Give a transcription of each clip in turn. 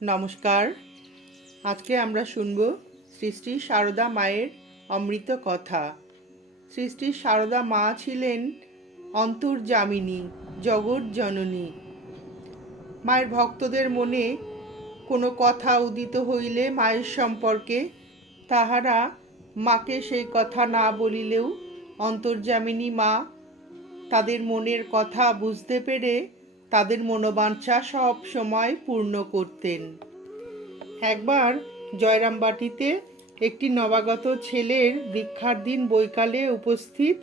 নমস্কার। আজকে আমরা শুনব সৃষ্টি সারদা মায়ের অমৃত কথা। সৃষ্টি সারদা মা ছিলেন অন্তর্জামিনী জগৎ জননী। মায়ের ভক্তদের মনে কোনো কথা উদিত হইলে মায়ের সম্পর্কে তাহারা মাকে সেই কথা না বলিলেও অন্তর্জামিনী মা তাদের মনের কথা বুঝতে পেরে তাদের মনোবাঞ্ছা সব সময় পূর্ণ করতেন। একবার জয়রামবাটিতে একটি নবাগত ছেলের দীক্ষার দিন বৈকালে উপস্থিত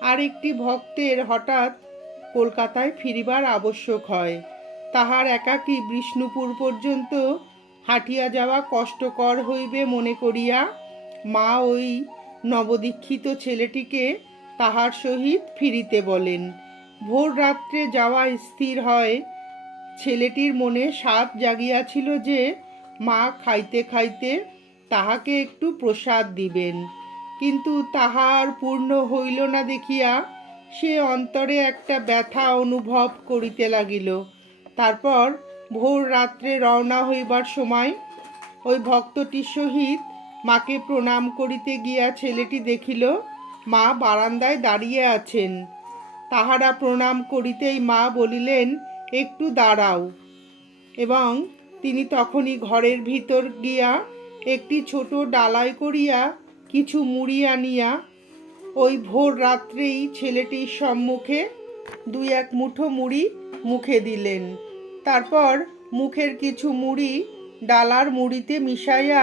আর একটি ভক্তের হঠাৎ কলকাতায় ফিরিবার আবশ্যক হয়। তাহার একাকী বিষ্ণুপুর পর্যন্ত হাঁটিয়া যাওয়া কষ্টকর হইবে মনে করিয়া মা ওই নবদীক্ষিত ছেলেটিকে তাহার সহিত ফিরিতে বলেন। ভোর রাত্রে যাওয়া স্থির হয়। ছেলেটির মনে সাপ জাগিয়াছিল যে, মা খাইতে খাইতে তাহাকে একটু প্রসাদ দিবেন। কিন্তু তাহার পূর্ণ হইল না দেখিয়া সে অন্তরে একটা ব্যথা অনুভব করিতে লাগিল। তারপর ভোর রাত্রে রওনা হইবার সময় ওই ভক্তটির সহিত মাকে প্রণাম করিতে গিয়া ছেলেটি দেখিল, মা বারান্দায় দাঁড়িয়ে আছেন। তাহারা প্রণাম করিতেই মা বলিলেন, একটু দাঁড়াও। এবং তিনি তখনই ঘরের ভিতর গিয়া একটি ছোট ডালাই করিয়া কিছু মুড়ি আনিয়া ওই ভোর রাত্রেই ছেলেটির সম্মুখে দুই এক মুঠো মুড়ি মুখে দিলেন। তারপর মুখের কিছু মুড়ি ডালার মুড়িতে মিশাইয়া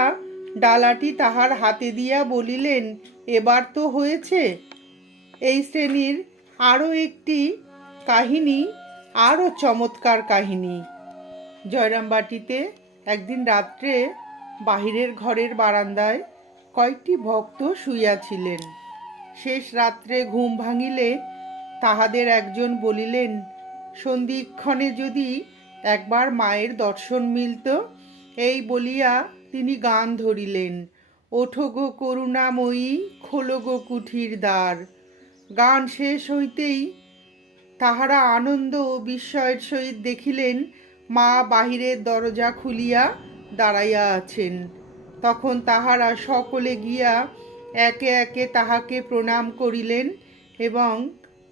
ডালাটি তাহার হাতে দিয়া বলিলেন, এবার তো হয়েছে। এই শ্রেণির আরও একটি কাহিনী, আরও চমৎকার কাহিনী। জয়রামবাটিতে একদিন রাত্রে বাহিরের ঘরের বারান্দায় কয়েকটি ভক্ত শুইয়াছিলেন শেষ রাত্রে ঘুম ভাঙিলে তাহাদের একজন বলিলেন, সন্ধিক্ষণে যদি একবার মায়ের দর্শন মিলত, এই বলিয়া তিনি গান ধরিলেন, ওঠো গো করুণাময়ী, খোলো গো কুঠির দ্বার। গান শেষ হইতেই তাহারা আনন্দ ও বিস্ময়ের সহিত দেখিলেন মা বাহিরের দরজা খুলিয়া দাঁড়াইয়া আছেন। তখন তাহারা সকলে গিয়া একে একে তাহাকে প্রণাম করিলেন এবং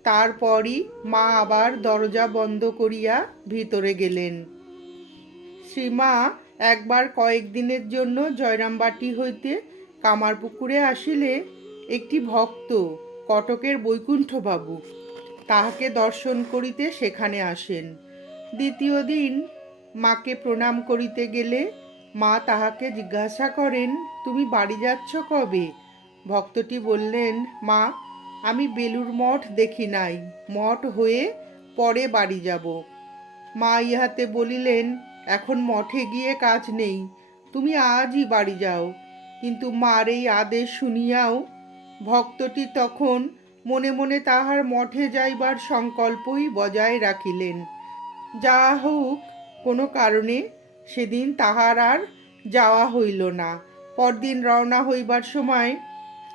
তারপরই মা আবার দরজা বন্ধ করিয়া ভিতরে গেলেন। শ্রীমা একবার কয়েকদিনের জন্য জয়রামবাটি হইতে কামারপুকুরে আসিলে একটি ভক্ত কটকের বৈকুণ্ঠবাবু। তাহাকে দর্শন করিতে সেখানে আসেন। দ্বিতীয় দিন মাকে প্রণাম করিতে গেলে মা তাহাকে জিজ্ঞাসা করেন, তুমি বাড়ি যাচ্ছ কবে? ভক্তটি বললেন, মা, আমি বেলুর মঠ দেখি নাই। মঠ হয়ে পরে বাড়ি যাব। মা ইহাতে বলিলেন, এখন মঠে গিয়ে কাজ নেই। তুমি আজই বাড়ি যাও। কিন্তু মার এই আদেশ শুনিয়াও ভক্তটি তখন মনে মনে তাহার মঠে যাইবার সংকল্পই বজায় রাখিলেন। যা হোক, কোনো কারণে সেদিন তাহার আর যাওয়া হইল না। পরদিন রওনা হইবার সময়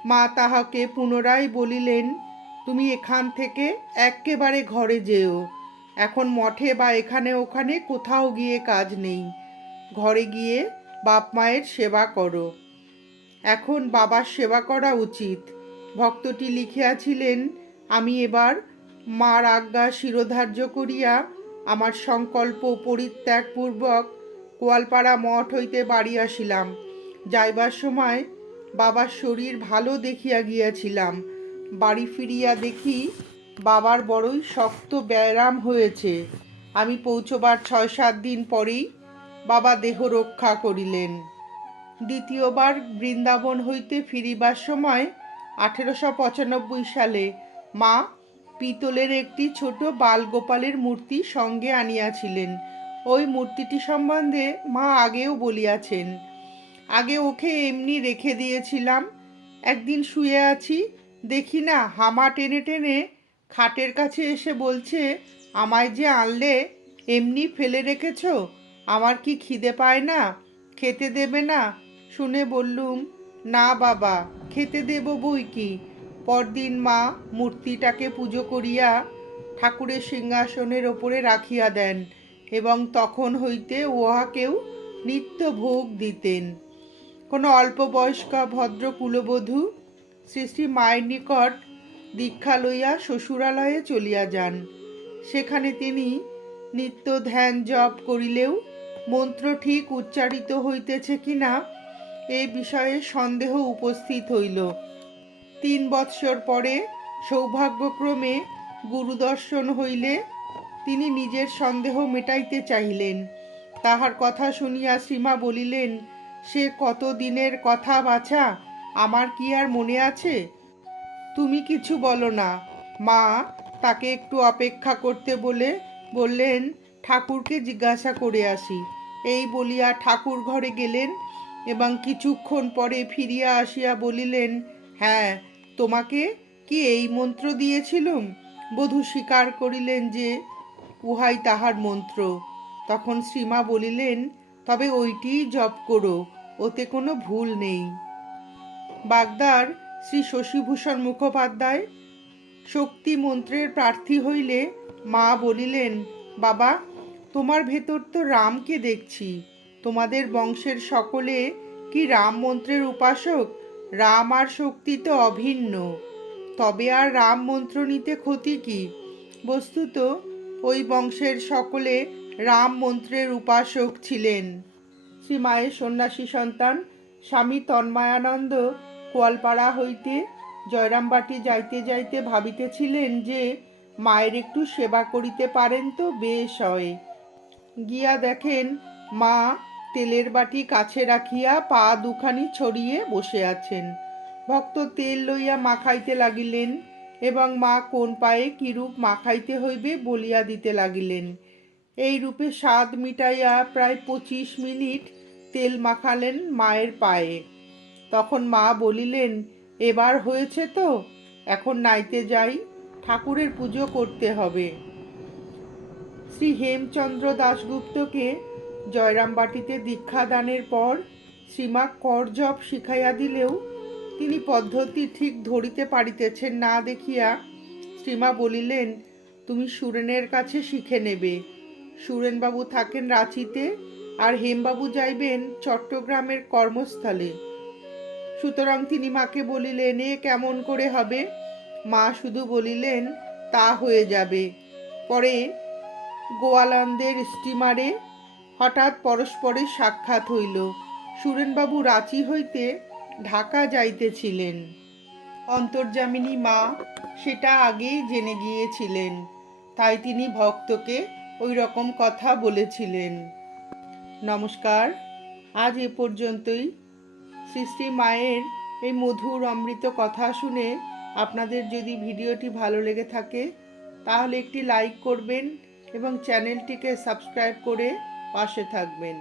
মা তাহাকে পুনরায় বলিলেন, তুমি এখান থেকে এক্কেবারে ঘরে যেও। এখন মঠে বা এখানে ওখানে কোথাও গিয়ে কাজ নেই। ঘরে গিয়ে বাপ মায়ের সেবা করো। এখন বাবার সেবা করা উচিত। ভক্তটি লিখিয়াছিলেন, আমি এবার মার আজ্ঞা শিরোধার্য করিয়া আমার সংকল্প পরিত্যাগপূর্বক কোয়ালপাড়া মঠ হইতে বাড়ি আসিলাম। যাইবার সময় বাবার শরীর ভালো দেখিয়া গিয়াছিলাম। বাড়ি ফিরিয়া দেখি বাবার বড়ই শক্ত ব্যায়াম হয়েছে। আমি পৌঁছবার ছয় সাত দিন পরেই বাবা দেহ রক্ষা করিলেন। দ্বিতীয়বার বৃন্দাবন হইতে ফিরিবার সময় আঠেরোশো পঁচানব্বই সালে মা পিতলের একটি ছোট বালগোপালের মূর্তি সঙ্গে আনিয়াছিলেন। ওই মূর্তিটি সম্বন্ধে মা আগেও বলিয়াছেন। আগে ওকে এমনি রেখে দিয়েছিলাম। একদিন শুয়ে আছি, দেখি না, হামা টেনে টেনে খাটের কাছে এসে বলছে, আমায় যে আনলে, এমনি ফেলে রেখেছ? আমার কি খিদে পায় না? খেতে দেবে না? শুনে বললুম, না বাবা, খেতে দেব বই কি? পরদিন মা মূর্তিটাকে পুজো করিয়া ঠাকুরের সিংহাসনের ওপরে রাখিয়া দেন এবং তখন হইতে উহাকেও নিত্য ভোগ দিতেন। কোনো অল্প বয়স্কা ভদ্র কুলবধূ শ্রী শ্রী মায়ের নিকট দীক্ষা লইয়া শ্বশুরালয়ে চলিয়া যান। সেখানে তিনি নিত্য ধ্যান জপ করিলেও মন্ত্র ঠিক উচ্চারিত হইতেছে কিনা এই বিষয়ে সন্দেহ উপস্থিত হইল। তিন বৎসর পরে সৌভাগ্যক্রমে গুরুদর্শন হইলে তিনি নিজের সন্দেহ মেটাইতে চাহিলেন। তাহার কথা শুনিয়া সীমা বলিলেন, সে কত দিনের কথা বাছা, আমার কি আর মনে আছে? তুমি কিছু বলো না মা তাকে একটু অপেক্ষা করতে বলে বললেন, ঠাকুরকে জিজ্ঞাসা করে আসি এই বলিয়া ঠাকুর ঘরে গেলেন এবং কিছুক্ষণ পরে ফিরিয়া আসিয়া বলিলেন হ্যাঁ তোমাকে কি এই মন্ত্র দিয়েছিলুম? বধূ স্বীকার করিলেন যে, উহাই তাহার মন্ত্র। তখন শ্রীমা বলিলেন, তবে ওইটিই জপ করো, ওতে কোনো ভুল নেই। বাগদার শ্রী শশীভূষণ মুখোপাধ্যায় শক্তি মন্ত্রের প্রার্থী হইলে মা বলিলেন, বাবা, তোমার ভেতর তো রামকে দেখছি। তোমাদের বংশের সকলে কি রাম মন্ত্রের উপাসক? রাম আর শক্তি তো অভিন্ন। তবে আর রাম মন্ত্র নিতে ক্ষতি কি? বস্তুত, ওই বংশের সকলে রাম মন্ত্রের উপাসক ছিলেন। শ্রী মায়ের সন্ন্যাসী সন্তান স্বামী তন্ময়ানন্দ কোয়ালপাড়া হইতে জয়রামবাটি যাইতে যাইতে ভাবিতেছিলেন যে মায়ের একটু সেবা করিতে পারেন তো বেশ হয়। গিয়া দেখেন মা তেলের বাটি কাছে রাখিয়া পা দুখানি ছড়িয়ে বসে আছেন। ভক্ত তেল লইয়া মাখাইতে লাগিলেন এবং মা কোন পায়ে কিরূপ মাখাইতে হইবে বলিয়া দিতে লাগিলেন। এই রূপে স্বাদ মিটাইয়া প্রায় পঁচিশ মিনিট তেল মাখালেন মায়ের পায়ে। তখন মা বলিলেন, এবার হয়েছে তো, এখন নাইতে যাই, ঠাকুরের পুজো করতে হবে। শ্রী হেমচন্দ্র দাশগুপ্তকে জয়রামবাটিতে দীক্ষাদানের পর শ্রীমা করজপ শিখাইয়া দিলেও তিনি পদ্ধতি ঠিক ধরিতে পারিতেছেন না দেখিয়া শ্রীমা বলিলেন, তুমি সুরেনের কাছে শিখে নেবে। সুরেনবাবু থাকেন রাঁচিতে আর হেমবাবু যাইবেন চট্টগ্রামের কর্মস্থলে। সুতরাং তিনি মাকে বলিলেন, এ কেমন করে হবে? মা শুধু বলিলেন, তা হয়ে যাবে। পরে গোয়ালন্দের স্টিমারে হঠাৎ পরস্পরের সাক্ষাৎ হইল। সুরেনবাবু রাঁচি হইতে ঢাকা যাইতেছিলেন। অন্তর্যামিনী মা সেটা আগেই জেনে গিয়েছিলেন, তাই তিনি ভক্তকে ওই রকম কথা বলেছিলেন। নমস্কার, আজ এ পর্যন্তই। শ্রী মায়ের এই মধুর অমৃত কথা শুনে আপনাদের যদি ভিডিওটি ভালো লেগে থাকে, তাহলে একটি লাইক করবেন এবং চ্যানেলটিকে সাবস্ক্রাইব করে পাশে থাকবেন।